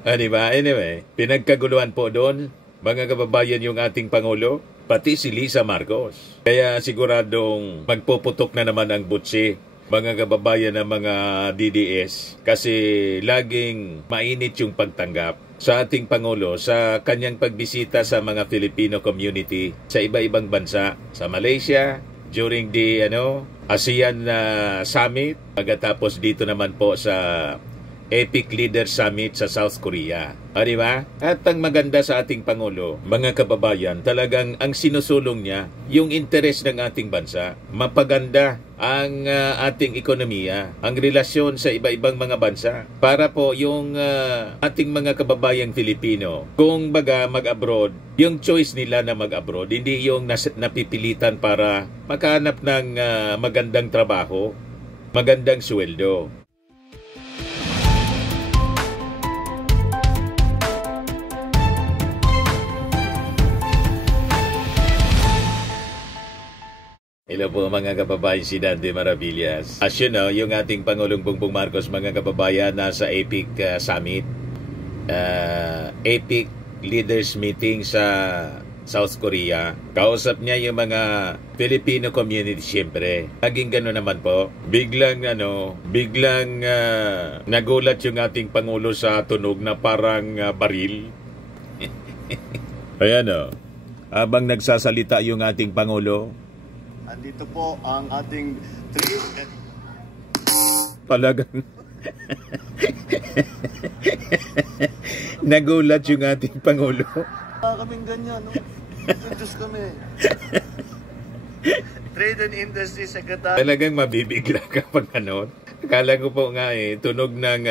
Di ba? Anyway, pinagkaguluhan po doon, mga kababayan, yung ating Pangulo, pati si Lisa Marcos. Kaya siguradong magpuputok na naman ang butsi, mga kababayan ng mga DDS, kasi laging mainit yung pagtanggap sa ating Pangulo sa kanyang pagbisita sa mga Filipino community sa iba-ibang bansa, sa Malaysia, during the ASEAN Summit, pagkatapos dito naman po sa Epic Leader Summit sa South Korea. Di ba? At ang maganda sa ating Pangulo, mga kababayan, talagang ang sinusulong niya, yung interes ng ating bansa, mapaganda ang ating ekonomiya, ang relasyon sa iba-ibang mga bansa, para po yung ating mga kababayang Filipino, kung baga mag-abroad, yung choice nila na mag-abroad, hindi yung napipilitan para makahanap ng magandang trabaho, magandang sweldo. Hello po mga kababayan, si Dante Maravillas. As you know, yung ating Pangulong Bongbong Marcos, mga kababayan, nasa Epic Summit, Epic Leaders Meeting sa South Korea. Kausap niya yung mga Filipino community, siyempre. Laging gano'n naman po. Biglang nagulat yung ating Pangulo sa tunog na parang baril. Ayan habang nagsasalita yung ating Pangulo, andito po ang ating talagang nagulat yung ating Pangulo. Kaming ganyan, no? Diyos kami. Trade and Industry Secretary. Talagang mabibigla ka pag Akala ko po nga tunog ng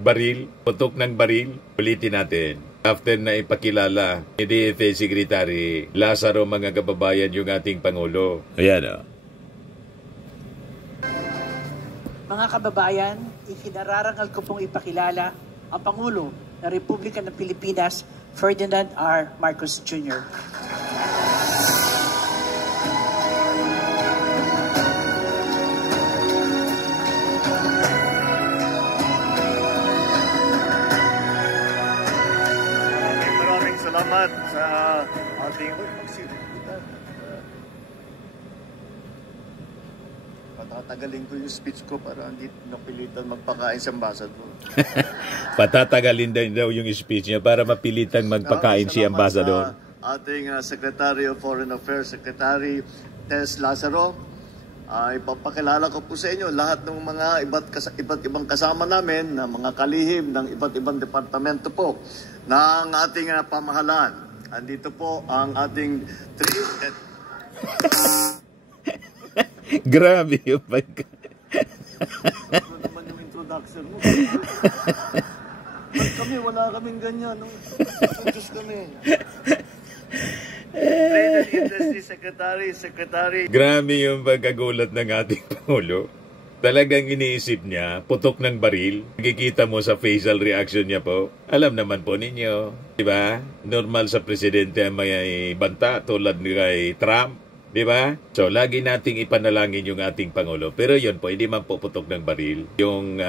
baril, putok ng baril. Ulitin natin. After na ipakilala ni DFA Secretary Lazaro, mga kababayan, yung ating Pangulo. Ayan Mga kababayan, ikinararangal ko pong ipakilala ang Pangulo ng Republika ng Pilipinas, Ferdinand R. Marcos Jr. Maraming salamat sa ating patatagalin ko yung speech ko para hindi napilitan magpakain sa ambassador. Patatagalin daw yung speech niya para mapilitan magpakain si ambassador. Ating Secretary of Foreign Affairs, Secretary Tess Lazaro. Ipapakilala ko po sa inyo lahat ng mga iba't ibang kasama namin na mga kalihim ng iba't ibang departamento po ng ating pamahalaan. Andito po ang ating Grabe yung ano naman yung introduction mo? Wala kaming ganyan, no? Diyos kami. Trade and Industry Secretary. Grabe yung pagkagulat ng ating Pangulo. Talagang iniisip niya, putok ng baril. Nakikita mo sa facial reaction niya po. Alam naman po ninyo, di ba? Normal sa presidente may banta tulad ni kay Trump. Di ba? So, lagi nating ipanalangin yung ating Pangulo. Pero yun po, hindi man po putok ng baril. Yung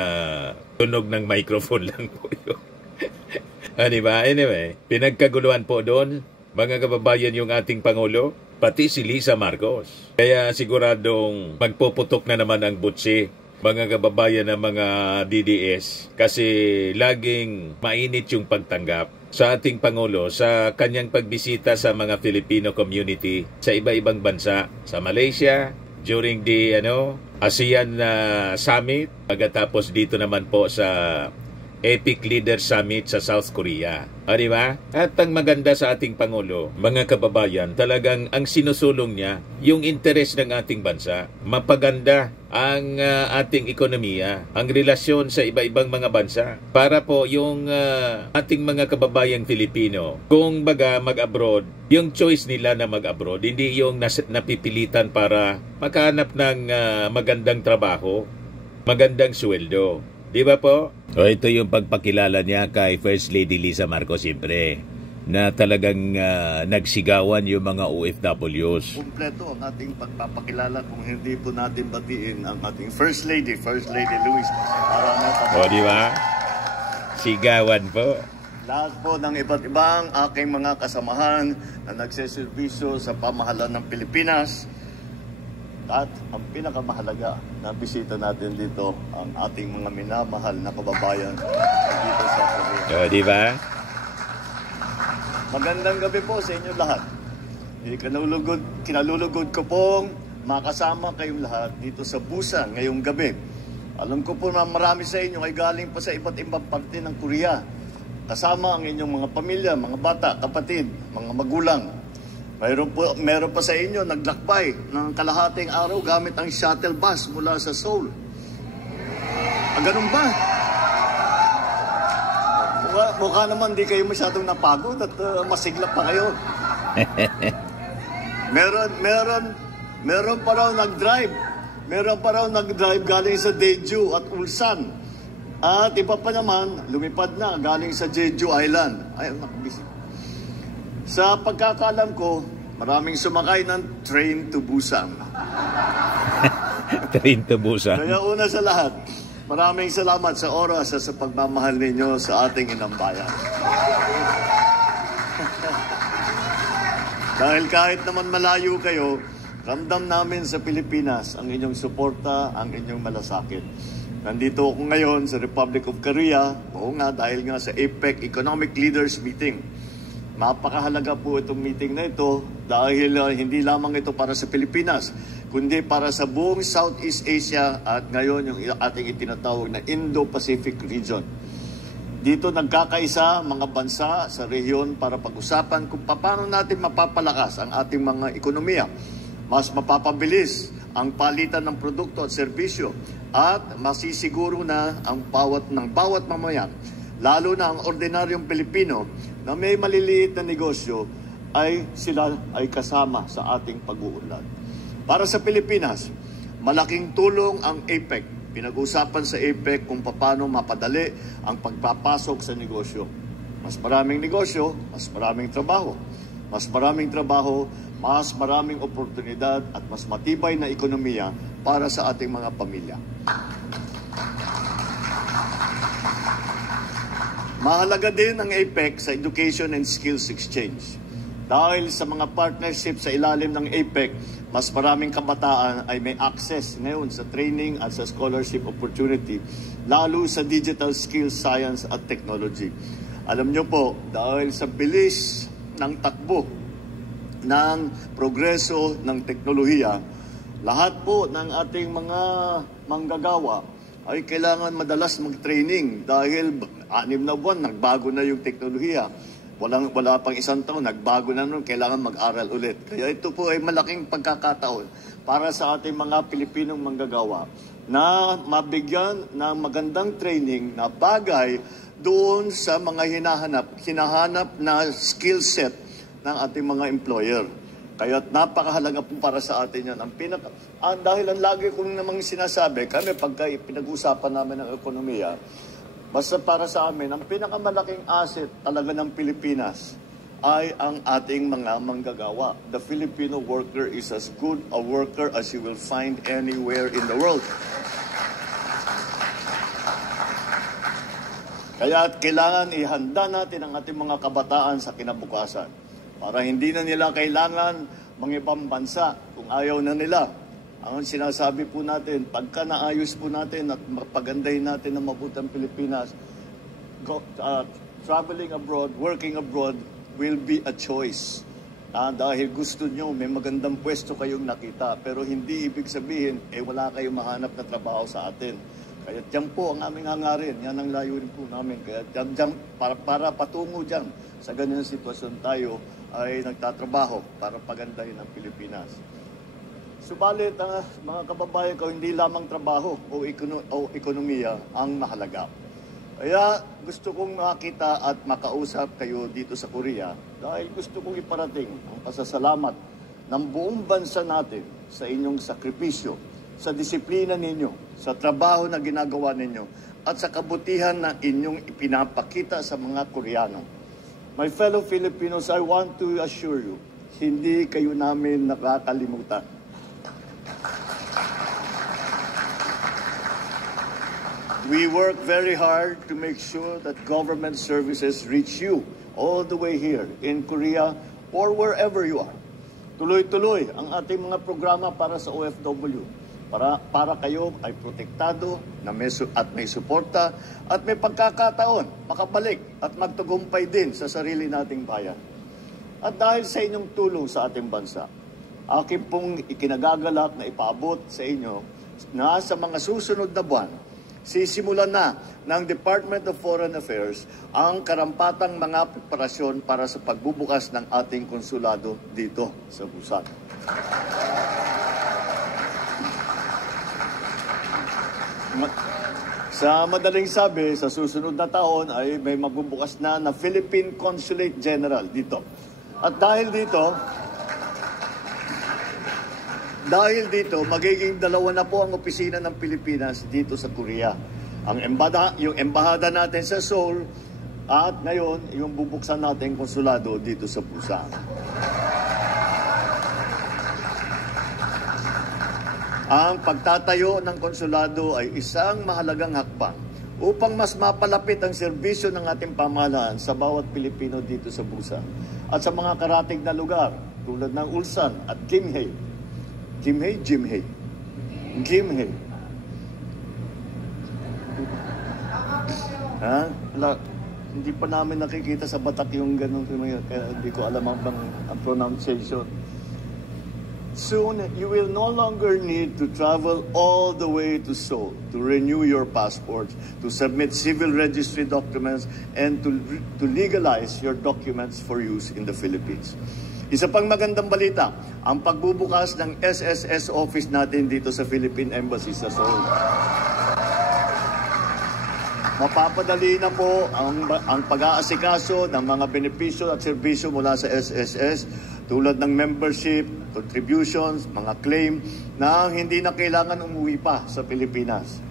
tunog ng microphone lang po yun. Di ba? Anyway, pinagkaguluhan po doon, mga kababayan, yung ating Pangulo, pati si Lisa Marcos. Kaya siguradong magpuputok na naman ang butsi, mga kababayan ng mga DDS, kasi laging mainit yung pagtanggap sa ating Pangulo sa kanyang pagbisita sa mga Filipino community sa iba-ibang bansa, sa Malaysia, during the ASEAN Summit, pagkatapos dito naman po sa Epic Leader Summit sa South Korea. Di ba? At ang maganda sa ating Pangulo, mga kababayan, talagang ang sinusulong niya, yung interes ng ating bansa, mapaganda ang ating ekonomiya, ang relasyon sa iba-ibang mga bansa, para po yung ating mga kababayang Filipino, kung baga mag-abroad, yung choice nila na mag-abroad, hindi yung napipilitan para makahanap ng magandang trabaho, magandang sweldo. Di ba po? O ito yung pagpakilala niya kay First Lady Lisa Marcos, siyempre, na talagang nagsigawan yung mga OFWs. Kompleto ang ating pagpapakilala kung hindi po natin batiin ang ating First Lady Luis. O di ba? Sigawan po. lahat po ng iba't ibang aking mga kasamahan na nagseservisyo sa pamahalaan ng Pilipinas. At ang pinakamahalaga na bisita natin dito, ang ating mga minamahal na kababayan dito sa Korea. Di ba? Magandang gabi po sa inyo lahat. Kinalulugod ko pong makasama kayong lahat dito sa Busan ngayong gabi. Alam ko po na marami sa inyo ay galing pa sa iba't ibang parte ng Korea. Kasama ang inyong mga pamilya, mga bata, kapatid, mga magulang. Meron pa sa inyo naglakbay ng kalahating araw gamit ang shuttle bus mula sa Seoul. Ganun ba? Mukha naman di kayo masyadong napagod at masigla pa kayo. Meron pa raw nag-drive. Meron pa raw nag-drive galing sa Daeju at Ulsan. At iba pa naman, lumipad na galing sa Jeju Island. Ay, nakabisi. Sa pagkakalam ko, maraming sumakay ng train to Busan. Train to Busan. Kaya una sa lahat, maraming salamat sa oras at sa pagmamahal ninyo sa ating inang bayan. Dahil kahit naman malayo kayo, ramdam namin sa Pilipinas ang inyong suporta, ang inyong malasakit. Nandito ako ngayon sa Republic of Korea, oo nga dahil nga sa APEC Economic Leaders Meeting. Mapakahalaga po itong meeting na ito dahil hindi lamang ito para sa Pilipinas, kundi para sa buong Southeast Asia at ngayon yung ating itinatawag na Indo-Pacific region. Dito nagkakaisa mga bansa sa rehiyon para pag-usapan kung paano natin mapapalakas ang ating mga ekonomiya. Mas mapapabilis ang palitan ng produkto at serbisyo at masisiguro na ang bawat mamayan, lalo na ang ordinaryong Pilipino na may maliliit na negosyo sila ay kasama sa ating pag-uunlad. Para sa Pilipinas, malaking tulong ang APEC. Pinag-usapan sa APEC kung paano mapadali ang pagpapasok sa negosyo. Mas maraming negosyo, mas maraming trabaho. Mas maraming trabaho, mas maraming oportunidad at mas matibay na ekonomiya para sa ating mga pamilya. Mahalaga din ang APEC sa Education and Skills Exchange. Dahil sa mga partnership sa ilalim ng APEC, mas maraming kabataan ay may access ngayon sa training at sa scholarship opportunity, lalo sa digital skills, science at technology. Alam nyo po, dahil sa bilis ng takbo ng progreso ng teknolohiya, lahat po ng ating mga manggagawa ay kailangan madalas mag-training dahil 6 na buwan, nagbago na yung teknolohiya. Wala pang 1 taon, nagbago na nun, kailangan mag-aral ulit. Kaya ito po ay malaking pagkakataon para sa ating mga Pilipinong manggagawa na mabigyan ng magandang training na bagay doon sa mga hinahanap na skill set ng ating mga employer. Kaya napakahalaga po para sa atin yan. Dahil ang lagi kong namang sinasabi, kami pagka pinag-usapan namin ng ekonomiya, basta para sa amin, ang pinakamalaking asset talaga ng Pilipinas ay ang ating mga manggagawa. The Filipino worker is as good a worker as you will find anywhere in the world. Kaya kailangan ihanda natin ang ating mga kabataan sa kinabukasan para hindi na nila kailangan mga ibang bansa kung ayaw na nila. Ang sinasabi po natin, pagka naayos po natin at mapagandahin natin ang mabuti ang Pilipinas, traveling abroad, working abroad will be a choice. Dahil gusto nyo, may magandang pwesto kayong nakita, pero hindi ibig sabihin, wala kayong mahanap na trabaho sa atin. Kaya diyan po ang aming hangarin, yan ang layunin po namin. Kaya diyan, para patungo diyan sa ganyan sitwasyon tayo ay nagtatrabaho para pagandahin ang Pilipinas. Subalit, mga kababayan ko, hindi lamang trabaho o ekonomiya ang mahalaga. Kaya gusto kong makita at makausap kayo dito sa Korea dahil gusto kong iparating ang pasasalamat ng buong bansa natin sa inyong sakripisyo, sa disiplina ninyo, sa trabaho na ginagawa ninyo, at sa kabutihan na inyong ipinapakita sa mga Koreano. My fellow Filipinos, I want to assure you, hindi kayo namin nakakalimutan. We work very hard to make sure that government services reach you all the way here in Korea or wherever you are. Tuloy-tuloy ang ating mga programa para sa OFW. Para kayo ay protektado at may suporta at may pagkakataon makabalik at magtagumpay din sa sarili nating bayan. At dahil sa inyong tulong sa ating bansa, akin pong ikinagagalak na ipaabot sa inyo na sa mga susunod na buwan, sisimulan na ng Department of Foreign Affairs ang karampatang mga preparasyon para sa pagbubukas ng ating konsulado dito sa Busan. Sa madaling sabi, sa susunod na taon ay may magbubukas na Philippine Consulate General dito. At dahil dito, magiging dalawa na po ang opisina ng Pilipinas dito sa Korea. Yung embahada natin sa Seoul at ngayon, yung bubuksan natin konsulado dito sa Busan. Ang pagtatayo ng konsulado ay isang mahalagang hakbang upang mas mapalapit ang serbisyo ng ating pamahalaan sa bawat Pilipino dito sa Busan at sa mga karatig na lugar tulad ng Ulsan at Gimhae. Gimhae. Hindi pa namin nakikita sa Batak yung ganun, kaya hindi ko alam ang pronunciation. Soon, you will no longer need to travel all the way to Seoul to renew your passports, to submit civil registry documents, and to legalize your documents for use in the Philippines. Isa pang magandang balita, ang pagbubukas ng SSS office natin dito sa Philippine Embassy sa Seoul. Mapapadali na po ang pag-aasikaso ng mga benepisyo at serbisyo mula sa SSS tulad ng membership, contributions, mga claim na hindi na kailangan umuwi pa sa Pilipinas.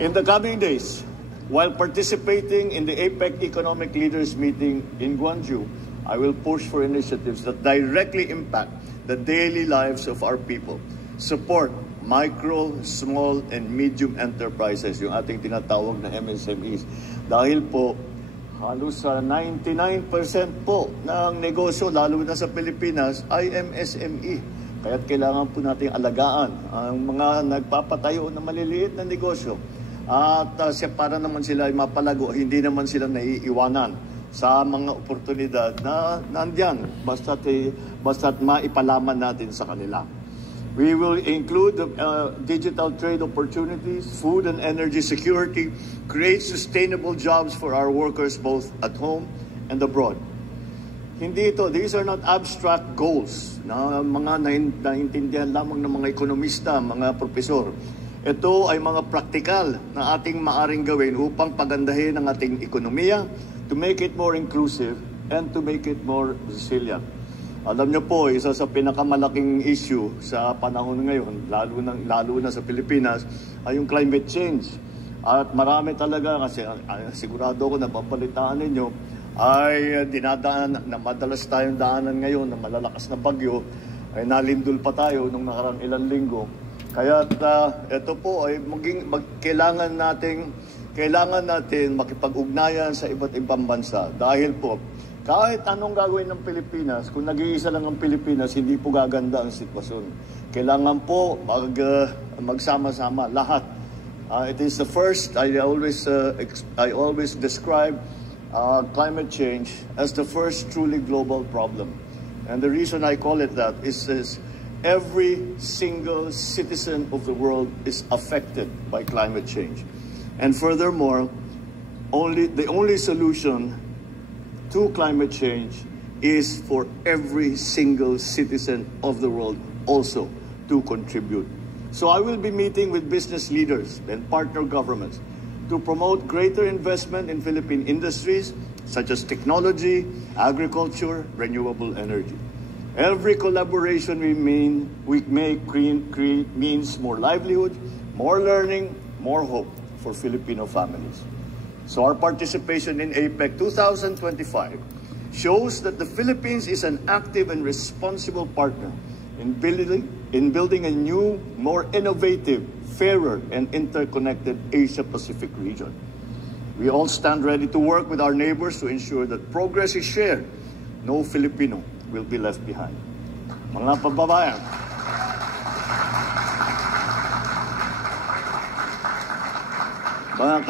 In the coming days, while participating in the APEC Economic Leaders Meeting in Gwangju, I will push for initiatives that directly impact the daily lives of our people. Support micro, small, and medium enterprises, yung ating tinatawag na MSMEs. Dahil po, halos sa 99% po ng negosyo, lalo na sa Pilipinas, ay MSME. Kaya't kailangan po nating alagaan ang mga nagpapatayo ng maliliit na negosyo. At para naman sila ay mapalago, hindi naman sila naiiwanan sa mga oportunidad na nandyan, basta't maipalaman natin sa kanila. We will include digital trade opportunities, food and energy security, create sustainable jobs for our workers both at home and abroad. These are not abstract goals na mga naintindihan lamang ng mga ekonomista, mga profesor. Ito ay mga praktikal na ating maaring gawin upang pagandahin ang ating ekonomiya, to make it more inclusive and to make it more resilient. Alam niyo po, isa sa pinakamalaking issue sa panahon ngayon, lalo na sa Pilipinas, ay yung climate change. At marami talaga, kasi sigurado ko na babalitaan ninyo, ay dinadaan na madalas tayong daanan ngayon na malalakas na bagyo, ay nalindol pa tayo nung nakarang ilang linggo. Kaya ito po ay kailangan natin makipag-ugnayan sa iba't ibang bansa. Dahil po, kahit anong gagawin ng Pilipinas, kung nag-iisa lang ang Pilipinas, hindi po gaganda ang sitwasyon. Kailangan po magsama-sama lahat. It is the first, I always describe climate change as the first truly global problem. And the reason I call it that is every single citizen of the world is affected by climate change. And furthermore, the only solution to climate change is for every single citizen of the world also to contribute. So I will be meeting with business leaders and partner governments to promote greater investment in Philippine industries such as technology, agriculture, renewable energy. Every collaboration we make means more livelihood, more learning, more hope for Filipino families. So our participation in APEC 2025 shows that the Philippines is an active and responsible partner in building in building a new, more innovative, fairer, and interconnected Asia-Pacific region. We all stand ready to work with our neighbors to ensure that progress is shared. No Filipino will be left behind. Mga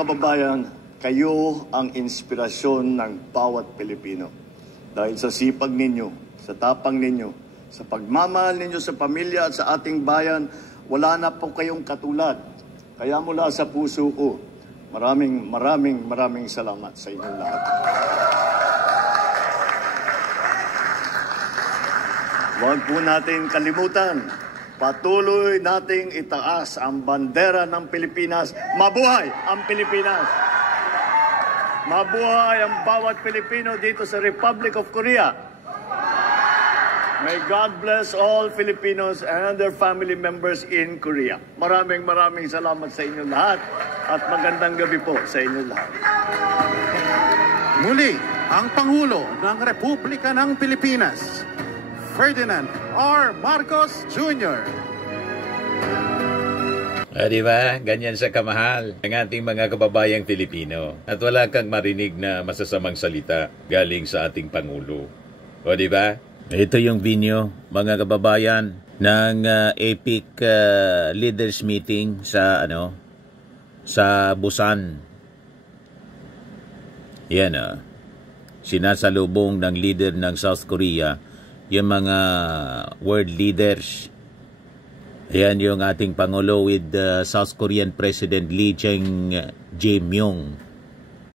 kababayan, kayo ang inspirasyon ng bawat Pilipino. Dahil sa sipag ninyo, sa tapang ninyo, sa pagmamahal ninyo sa pamilya at sa ating bayan, wala na po kayong katulad. Kaya mula sa puso ko, maraming salamat sa inyong lahat. Huwag po natin kalimutan, patuloy nating itaas ang bandera ng Pilipinas. Mabuhay ang Pilipinas! Mabuhay ang bawat Pilipino dito sa Republic of Korea! May God bless all Filipinos and their family members in Korea. Maraming salamat sa inyo lahat at magandang gabi po sa inyo lahat. Muli, ang Pangulo ng Republika ng Pilipinas, Ferdinand R. Marcos Jr. Diba? Ganyan sa kamahal ang ating mga kababayang Pilipino. At wala kang marinig na masasamang salita galing sa ating Pangulo. O diba? Ito yung video, mga kababayan, ng APEC leaders meeting sa sa Busan. Yan sinasalubong ng leader ng South Korea yung mga world leaders. Yan yung ating Pangulo with South Korean President Lee Jae-myung.